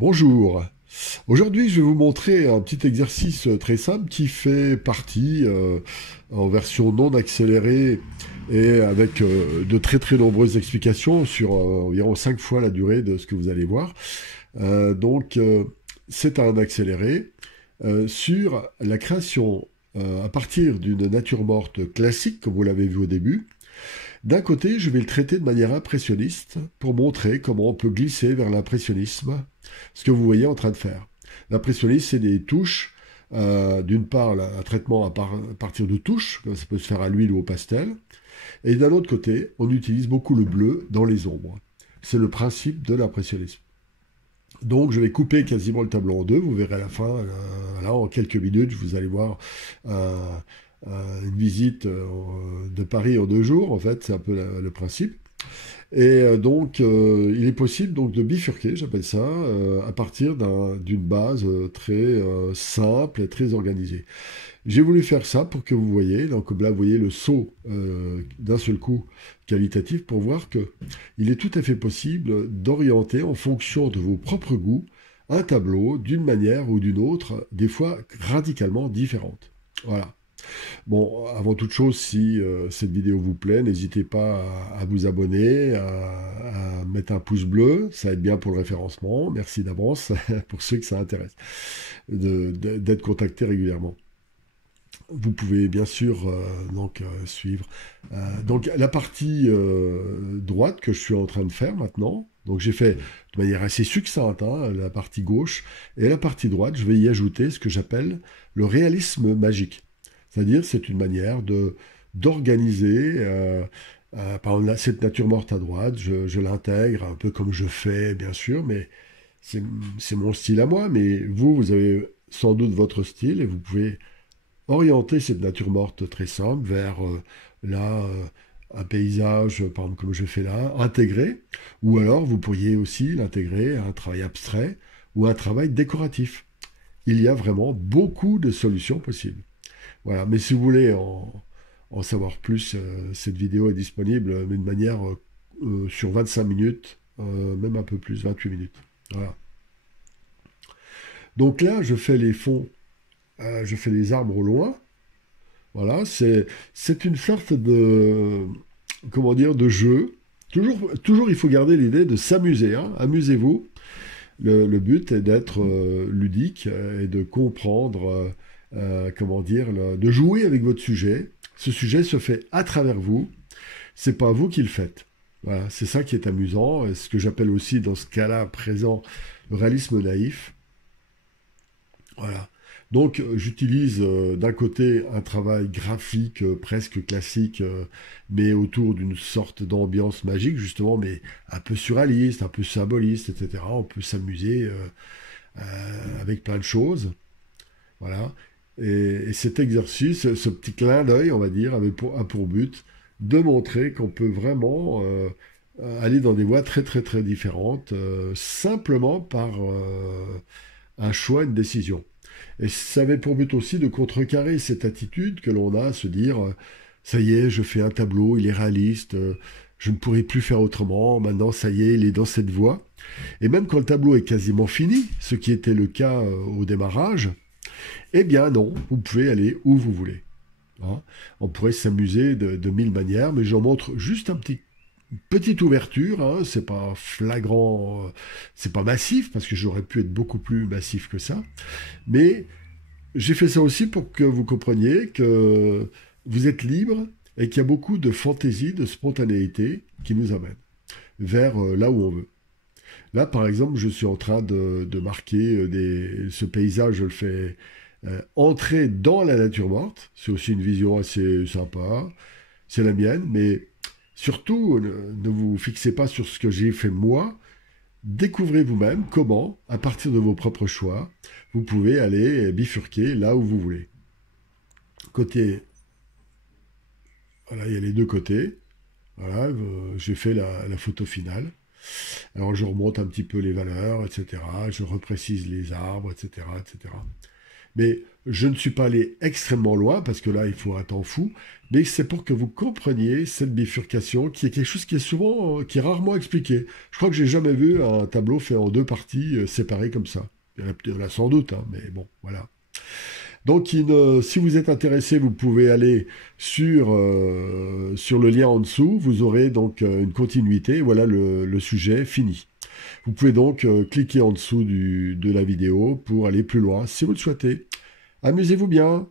Bonjour. Aujourd'hui, je vais vous montrer un petit exercice très simple qui fait partie en version non accélérée et avec de très très nombreuses explications sur environ 5 fois la durée de ce que vous allez voir. Donc, c'est un accéléré sur la création à partir d'une nature morte classique, comme vous l'avez vu au début. D'un côté, je vais le traiter de manière impressionniste pour montrer comment on peut glisser vers l'impressionnisme, ce que vous voyez en train de faire. L'impressionnisme, c'est des touches, d'une part un traitement à partir de touches, comme ça peut se faire à l'huile ou au pastel, et d'un autre côté, on utilise beaucoup le bleu dans les ombres. C'est le principe de l'impressionnisme. Donc je vais couper quasiment le tableau en deux, vous verrez à la fin, là en quelques minutes, vous allez voir euh, une visite de Paris en 2 jours, en fait, c'est un peu le principe. Et donc, il est possible donc de bifurquer, j'appelle ça, à partir d'une base très simple et très organisée. J'ai voulu faire ça pour que vous voyez, donc là vous voyez le saut d'un seul coup qualitatif pour voir que il est tout à fait possible d'orienter en fonction de vos propres goûts un tableau d'une manière ou d'une autre, des fois radicalement différente. Voilà. Bon, avant toute chose, si cette vidéo vous plaît, n'hésitez pas à vous abonner, à mettre un pouce bleu, ça aide bien pour le référencement. Merci d'avance pour ceux que ça intéresse d'être contactés régulièrement. Vous pouvez bien sûr suivre. Donc la partie droite que je suis en train de faire maintenant, donc j'ai fait de manière assez succincte la partie gauche, et la partie droite, je vais y ajouter ce que j'appelle le réalisme magique. C'est-à-dire, c'est une manière de d'organiser, par exemple, cette nature morte à droite, je l'intègre un peu comme je fais, bien sûr, mais c'est c'est mon style à moi, mais vous avez sans doute votre style, et vous pouvez orienter cette nature morte très simple vers là, un paysage, par exemple, comme je fais là, intégré, ou alors vous pourriez aussi l'intégrer à un travail abstrait ou à un travail décoratif. Il y a vraiment beaucoup de solutions possibles. Voilà, mais si vous voulez en savoir plus, cette vidéo est disponible d'une manière sur 25 minutes, même un peu plus, 28 minutes. Voilà. Donc là, je fais les fonds, je fais les arbres au loin. Voilà, c'est une sorte de comment dire de jeu. Toujours, il faut garder l'idée de s'amuser. Hein. Amusez-vous. Le but est d'être ludique et de comprendre, comment dire, de jouer avec votre sujet. Ce sujet se fait à travers vous. C'est pas vous qui le faites. Voilà, c'est ça qui est amusant. Et ce que j'appelle aussi dans ce cas-là présent le réalisme naïf. Voilà. Donc j'utilise d'un côté un travail graphique presque classique, mais autour d'une sorte d'ambiance magique justement, mais un peu surréaliste, un peu symboliste, etc. On peut s'amuser avec plein de choses. Voilà. Et cet exercice, ce petit clin d'œil, on va dire, a pour but de montrer qu'on peut vraiment aller dans des voies très très très différentes, simplement par un choix, une décision. Et ça avait pour but aussi de contrecarrer cette attitude que l'on a à se dire ça y est, je fais un tableau, il est réaliste, je ne pourrai plus faire autrement, maintenant ça y est, il est dans cette voie. Et même quand le tableau est quasiment fini, ce qui était le cas au démarrage, eh bien non, vous pouvez aller où vous voulez. Hein. On pourrait s'amuser de mille manières, mais j'en montre juste un petit petite ouverture, hein, c'est pas flagrant, c'est pas massif, parce que j'aurais pu être beaucoup plus massif que ça, mais j'ai fait ça aussi pour que vous compreniez que vous êtes libre et qu'il y a beaucoup de fantaisie, de spontanéité qui nous amène vers là où on veut. Là, par exemple, je suis en train de marquer ce paysage, je le fais entrer dans la nature morte. C'est aussi une vision assez sympa. C'est la mienne, mais surtout, ne vous fixez pas sur ce que j'ai fait moi. Découvrez vous-même comment, à partir de vos propres choix, vous pouvez aller bifurquer là où vous voulez. Côté, voilà, il y a les deux côtés. Voilà, j'ai fait la photo finale. Alors je remonte un petit peu les valeurs, etc. Je reprécise les arbres, etc., etc. Mais je ne suis pas allé extrêmement loin, parce que là, il faut un temps fou, mais c'est pour que vous compreniez cette bifurcation, qui est quelque chose qui est souvent, qui est rarement expliqué. Je crois que j'ai jamais vu un tableau fait en deux parties séparées comme ça. Il y en a sans doute, hein, mais bon, voilà. Donc, si vous êtes intéressé, vous pouvez aller sur le lien en dessous. Vous aurez donc une continuité. Voilà le sujet fini. Vous pouvez donc cliquer en dessous de la vidéo pour aller plus loin si vous le souhaitez. Amusez-vous bien.